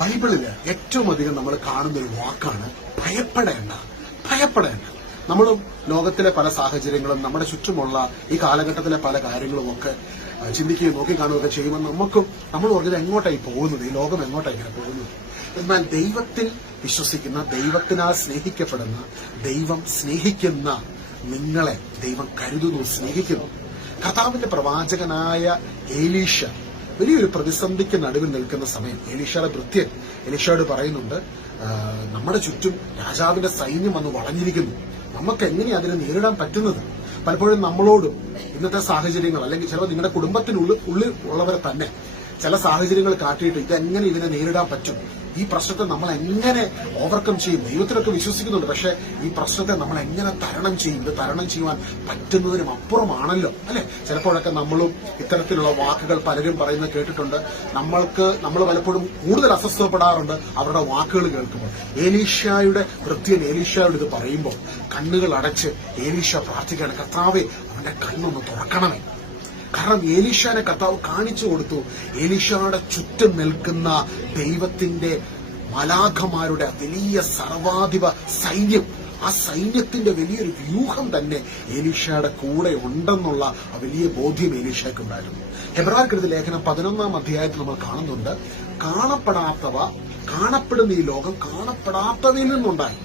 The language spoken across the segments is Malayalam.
ബൈബിളിൽ ഏറ്റവും അധികം നമ്മൾ കാണുന്ന ഒരു വാക്കാണ് ഭയപ്പെടേണ്ട ഭയപ്പെടേണ്ട. നമ്മൾ ലോകത്തിലെ പല സാഹചര്യങ്ങളും നമ്മുടെ ചുറ്റുമുള്ള ഈ കാലഘട്ടത്തിലെ പല കാര്യങ്ങളും ഒക്കെ ചിന്തിക്കുകയും നോക്കിക്കാണുകയൊക്കെ ചെയ്യുമ്പോൾ നമുക്കും നമ്മൾ ഓർക്കുന്നത് എങ്ങോട്ടായി പോകുന്നത്? ഈ ലോകം എങ്ങോട്ടായി ഇങ്ങനെ പോകുന്നത്? എന്നാൽ ദൈവത്തിൽ വിശ്വസിക്കുന്ന ദൈവത്തിനാൽ സ്നേഹിക്കപ്പെടുന്ന ദൈവം സ്നേഹിക്കുന്ന നിങ്ങളെ ദൈവം കരുതുന്നു സ്നേഹിക്കുന്നു. കഥാവിന്റെ പ്രവാചകനായ ഏലീഷ വലിയൊരു പ്രതിസന്ധിക്ക് നടുവിൽ നിൽക്കുന്ന സമയം. എലീഷയുടെ ഭൃത്യൻ എലീഷയോട് പറയുന്നുണ്ട് നമ്മുടെ ചുറ്റും രാജാവിന്റെ സൈന്യം വന്ന് വളഞ്ഞിരിക്കുന്നു. നമുക്ക് എങ്ങനെ അതിനെ നേരിടാൻ പറ്റുന്നത്? പലപ്പോഴും നമ്മളോടും ഇന്നത്തെ സാഹചര്യങ്ങൾ അല്ലെങ്കിൽ ചിലപ്പോൾ നിങ്ങളുടെ കുടുംബത്തിനുള്ളിൽ ഉള്ളിൽ ഉള്ളവരെ തന്നെ ചില സാഹചര്യങ്ങൾ കാട്ടിയിട്ട് ഇതെങ്ങനെ ഇതിനെ നേരിടാൻ പറ്റും? ഈ പ്രശ്നത്തെ നമ്മൾ എങ്ങനെ ഓവർകം ചെയ്യും? ദൈവത്തിലൊക്കെ വിശ്വസിക്കുന്നുണ്ട്. പക്ഷെ ഈ പ്രശ്നത്തെ നമ്മൾ എങ്ങനെ തരണം ചെയ്യും? തരണം ചെയ്യുവാൻ പറ്റുന്നതിനും അപ്പുറമാണല്ലോ അല്ലെ? ചിലപ്പോഴൊക്കെ നമ്മളും ഇത്തരത്തിലുള്ള വാക്കുകൾ പലരും പറയുന്നത് കേട്ടിട്ടുണ്ട്. നമ്മൾക്ക് നമ്മൾ പലപ്പോഴും കൂടുതൽ അസ്വസ്ഥപ്പെടാറുണ്ട് അവരുടെ വാക്കുകൾ കേൾക്കുമ്പോൾ. ഏലീഷായുടെ വൃത്തിയൻ ഏലീഷായോട് ഇത് പറയുമ്പോൾ കണ്ണുകൾ അടച്ച് ഏലീഷ പ്രാർത്ഥിക്കുകയാണ്. കർത്താവെ അവന്റെ കണ്ണൊന്ന് തുറക്കണമേ. കാരണം ഏലീഷാനെ കർത്താവ് കാണിച്ചു കൊടുത്തു. ഏലീഷയുടെ ചുറ്റും നിൽക്കുന്ന ദൈവത്തിന്റെ മലാഖമാരുടെ വലിയ സർവാധിപ സൈന്യം. ആ സൈന്യത്തിന്റെ വലിയൊരു വ്യൂഹം തന്നെ ഏലീഷയുടെ കൂടെ ഉണ്ടെന്നുള്ള വലിയ ബോധ്യം ഏലീഷയ്ക്ക് ഉണ്ടായിരുന്നു കൃതി ലേഖനം പതിനൊന്നാം അധ്യായത്തിൽ നമ്മൾ കാണുന്നുണ്ട്. കാണപ്പെടാത്തവ കാണപ്പെടുന്ന ഈ ലോകം കാണപ്പെടാത്തവയിൽ നിന്നുണ്ടായി.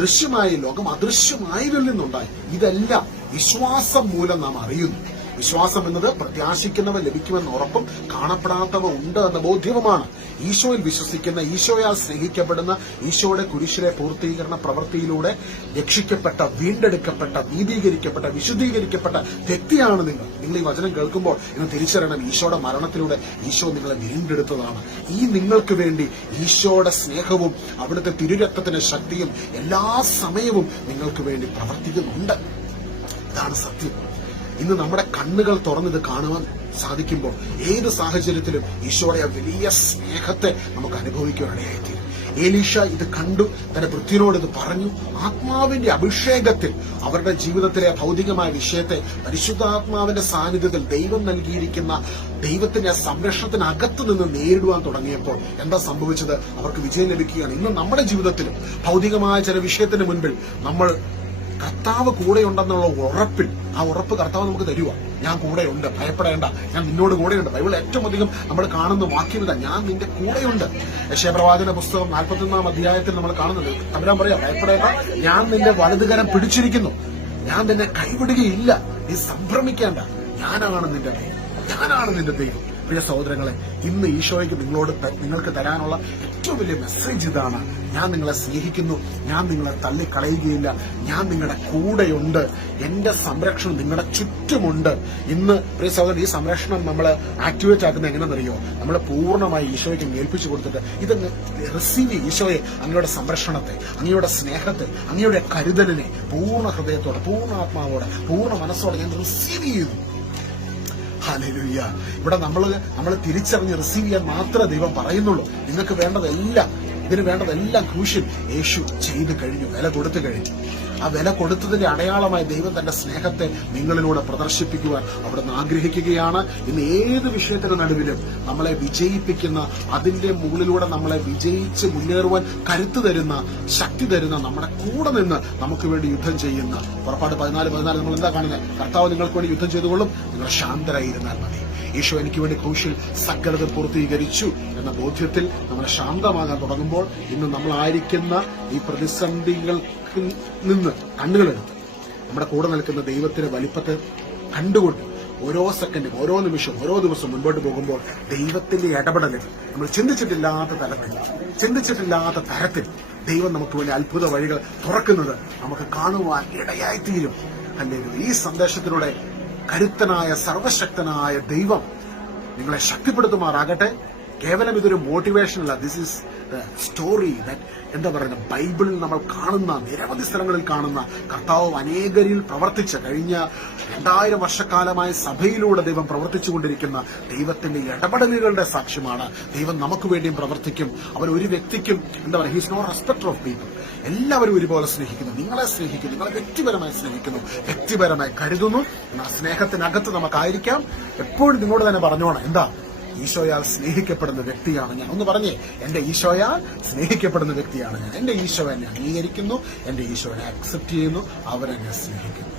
ദൃശ്യമായ ലോകം അദൃശ്യമായതിൽ നിന്നുണ്ടായി. ഇതെല്ലാം വിശ്വാസം മൂലം നാം അറിയുന്നു. വിശ്വാസം എന്നത് പ്രത്യാശിക്കുന്നവ ലഭിക്കുമെന്ന ഉറപ്പും കാണപ്പെടാത്തവ ഉണ്ട് എന്ന ബോധ്യവുമാണ്. ഈശോയിൽ വിശ്വസിക്കുന്ന ഈശോയാൽ സ്നേഹിക്കപ്പെടുന്ന ഈശോയുടെ കുരിശിലെ പൂർത്തീകരണ പ്രവൃത്തിയിലൂടെ രക്ഷിക്കപ്പെട്ട വീണ്ടെടുക്കപ്പെട്ട നീതീകരിക്കപ്പെട്ട വിശുദ്ധീകരിക്കപ്പെട്ട വ്യക്തിയാണ് നിങ്ങൾ. നിങ്ങൾ ഈ വചനം കേൾക്കുമ്പോൾ ഇന്ന് തിരിച്ചറിയണം ഈശോയുടെ മരണത്തിലൂടെ ഈശോ നിങ്ങളെ വീണ്ടെടുത്തതാണ്. ഈ നിങ്ങൾക്ക് വേണ്ടി ഈശോയുടെ സ്നേഹവും അവിടുത്തെ തിരുരക്തത്തിന്റെ ശക്തിയും എല്ലാ സമയവും നിങ്ങൾക്ക് വേണ്ടി പ്രവർത്തിക്കുന്നുണ്ട്. ഇതാണ് സത്യം. ഇന്ന് നമ്മുടെ കണ്ണുകൾ തുറന്നിത് കാണുവാൻ സാധിക്കുമ്പോൾ ഏത് സാഹചര്യത്തിലും ഈശോയുടെ വലിയ സ്നേഹത്തെ നമുക്ക് അനുഭവിക്കുവാനിടയായിത്തീരും ഏലീഷ ഇത് കണ്ടു തന്റെ പൃഥ്വിനോട് ഇത് പറഞ്ഞു. ആത്മാവിന്റെ അഭിഷേകത്തിൽ അവരുടെ ജീവിതത്തിലെ ഭൗതികമായ വിഷയത്തെ പരിശുദ്ധാത്മാവിന്റെ സാന്നിധ്യത്തിൽ ദൈവം നൽകിയിരിക്കുന്ന ദൈവത്തിന്റെ ആ സംരക്ഷണത്തിനകത്ത് നിന്ന് നേരിടുവാൻ തുടങ്ങിയപ്പോൾ എന്താ സംഭവിച്ചത്? അവർക്ക് വിജയം ലഭിക്കുകയാണ്. ഇന്ന് നമ്മുടെ ജീവിതത്തിലും ഭൗതികമായ ചില വിഷയത്തിന് മുൻപിൽ നമ്മൾ കർത്താവ് കൂടെ ഉണ്ടെന്നുള്ള ഉറപ്പിൽ ആ ഉറപ്പ് കർത്താവ് നമുക്ക് തരുക ഞാൻ കൂടെയുണ്ട് ഭയപ്പെടേണ്ട. ഞാൻ നിന്നോട് കൂടെയുണ്ട്. ബൈബിൾ ഏറ്റവും അധികം നമ്മൾ കാണുന്ന വാക്യം ഇതാ ഞാൻ നിന്റെ കൂടെയുണ്ട്. യക്ഷയപ്രവാചന പുസ്തകം നാൽപ്പത്തൊന്നാം അധ്യായത്തിൽ നമ്മൾ കാണുന്നത് തമ്പുരാൻ പറയാം ഭയപ്പെടേണ്ട. ഞാൻ നിന്റെ വലതുകരം പിടിച്ചിരിക്കുന്നു. ഞാൻ നിന്നെ കൈവിടുകയില്ല. നീ സംഭ്രമിക്കേണ്ട. ഞാനാണ് നിന്റെ ഞാനാണ് നിന്റെ ദൈവം. പ്രിയ സഹോദരങ്ങളെ ഇന്ന് ഈശോയ്ക്ക് നിങ്ങളോട് നിങ്ങൾക്ക് തരാനുള്ള ഏറ്റവും വലിയ മെസ്സേജ് ഇതാണ്. ഞാൻ നിങ്ങളെ സ്നേഹിക്കുന്നു. ഞാൻ നിങ്ങളെ തള്ളിക്കളയുകയില്ല. ഞാൻ നിങ്ങളുടെ കൂടെയുണ്ട്. എന്റെ സംരക്ഷണം നിങ്ങളുടെ ചുറ്റുമുണ്ട്. ഇന്ന് പ്രിയ സഹോദരൻ ഈ സംരക്ഷണം നമ്മൾ ആക്ടിവേറ്റ് ആക്കുന്നത് എങ്ങനെയെന്നറിയോ? നമ്മൾ പൂർണമായി ഈശോയ്ക്ക് ഏൽപ്പിച്ചു കൊടുത്തിട്ട് ഇതങ്ങ് റിസീവ് ഈശോയെ അങ്ങയുടെ സംരക്ഷണത്തെ അങ്ങയുടെ സ്നേഹത്തെ അങ്ങയുടെ കരുതലിനെ പൂർണ ഹൃദയത്തോടെ പൂർണ ആത്മാവോടെ പൂർണ മനസ്സോടെ ഞാൻ റിസീവ് ചെയ്യുന്നു. ഹല്ലേലൂയ ഇവിടെ നമ്മൾ നമ്മൾ തിരിച്ചറിഞ്ഞ് റിസീവ് ചെയ്യാൻ മാത്രമേ ദൈവം പറയുന്നുള്ളൂ. നിങ്ങൾക്ക് വേണ്ടതെല്ലാം ഇതിന് വേണ്ടതെല്ലാം ക്രൂഷ്യൻ യേശു ചെയ്തു കഴിഞ്ഞു വില കൊടുത്തു കഴിഞ്ഞു. ആ വില കൊടുത്തതിന്റെ അടയാളമായി ദൈവം തന്റെ സ്നേഹത്തെ നിങ്ങളിലൂടെ പ്രദർശിപ്പിക്കുവാൻ അവിടുന്ന് ആഗ്രഹിക്കുകയാണ്. ഇന്ന് ഏത് വിഷയത്തിന് നടുവിലും നമ്മളെ വിജയിപ്പിക്കുന്ന അതിന്റെ മുകളിലൂടെ നമ്മളെ വിജയിച്ച് മുന്നേറുവാൻ കരുത്ത് തരുന്ന ശക്തി തരുന്ന നമ്മുടെ കൂടെ നിന്ന് നമുക്ക് വേണ്ടി യുദ്ധം ചെയ്യുന്ന പുറപ്പാട് പതിനാല് പതിനാല് നമ്മൾ എന്താ കാണുന്നത് കർത്താവ് നിങ്ങൾക്ക് വേണ്ടി യുദ്ധം ചെയ്തുകൊള്ളും നിങ്ങൾ ശാന്തരായിരുന്നാൽ മതി. യേശു എനിക്ക് വേണ്ടി ക്രൂശിൽ സകലത പൂർത്തീകരിച്ചു എന്ന ബോധ്യത്തിൽ നമ്മൾ ശാന്തമാകാൻ തുടങ്ങുമ്പോൾ ഇന്ന് നമ്മളായിരിക്കുന്ന ഈ പ്രതിസന്ധികൾക്ക് നിന്ന് കണ്ണുകളെടുത്ത് നമ്മുടെ കൂടെ നിൽക്കുന്ന ദൈവത്തിന്റെ വലിപ്പത്തെ കണ്ടുകൊണ്ട് ഓരോ സെക്കൻഡും ഓരോ നിമിഷവും ഓരോ ദിവസവും മുൻപോട്ട് പോകുമ്പോൾ ദൈവത്തിന്റെ ഇടപെടലുകൾ നമ്മൾ ചിന്തിച്ചിട്ടില്ലാത്ത തരത്തിൽ ചിന്തിച്ചിട്ടില്ലാത്ത തരത്തിൽ ദൈവം നമുക്ക് വേണ്ടി അത്ഭുത വഴികൾ തുറക്കുന്നത് നമുക്ക് കാണുവാൻ ഇടയായി തീരും അല്ലെങ്കിൽ ഈ സന്ദേശത്തിലൂടെ കരുത്തനായ സർവശക്തനായ ദൈവം നിങ്ങളെ ശക്തിപ്പെടുത്തുമാറാകട്ടെ. കേവലം ഇതൊരു മോട്ടിവേഷൻ അല്ല. ദിസ് ഈസ് സ്റ്റോറി ദാറ്റ് എന്താ പറയുക ബൈബിളിൽ നമ്മൾ കാണുന്ന നിരവധി സ്ഥലങ്ങളിൽ കാണുന്ന കർത്താവ് അനേകരിൽ പ്രവർത്തിച്ച കഴിഞ്ഞ രണ്ടായിരം വർഷക്കാലമായ സഭയിലൂടെ ദൈവം പ്രവർത്തിച്ചുകൊണ്ടിരിക്കുന്ന ദൈവത്തിന്റെ ഇടപെടലുകളുടെ സാക്ഷ്യമാണ്. ദൈവം നമുക്ക് വേണ്ടിയും പ്രവർത്തിക്കും. അവൻ ഒരു വ്യക്തിക്കും എന്താ പറയുക he's not respect of people എല്ലാവരും ഒരുപോലെ സ്നേഹിക്കുന്നു. നിങ്ങളെ സ്നേഹിക്കുന്നു. നിങ്ങളെ വ്യക്തിപരമായി സ്നേഹിക്കുന്നു. വ്യക്തിപരമായി കരുതുന്നു. എന്നാൽ സ്നേഹത്തിനകത്ത് നമുക്കായിരിക്കാം. എപ്പോഴും നിങ്ങളോട് തന്നെ പറഞ്ഞോണം. എന്താ? ഈശോയാൽ സ്നേഹിക്കപ്പെടുന്ന വ്യക്തിയാണ് ഞാൻ. ഒന്ന് പറഞ്ഞേ എന്റെ ഈശോയാൽ സ്നേഹിക്കപ്പെടുന്ന വ്യക്തിയാണ് ഞാൻ. എന്റെ ഈശോ എന്നെ അംഗീകരിക്കുന്നു എന്റെ ഈശോനെ എന്നെ അക്സെപ്റ്റ് ചെയ്യുന്നു അവരെന്നെ സ്നേഹിക്കുന്നു.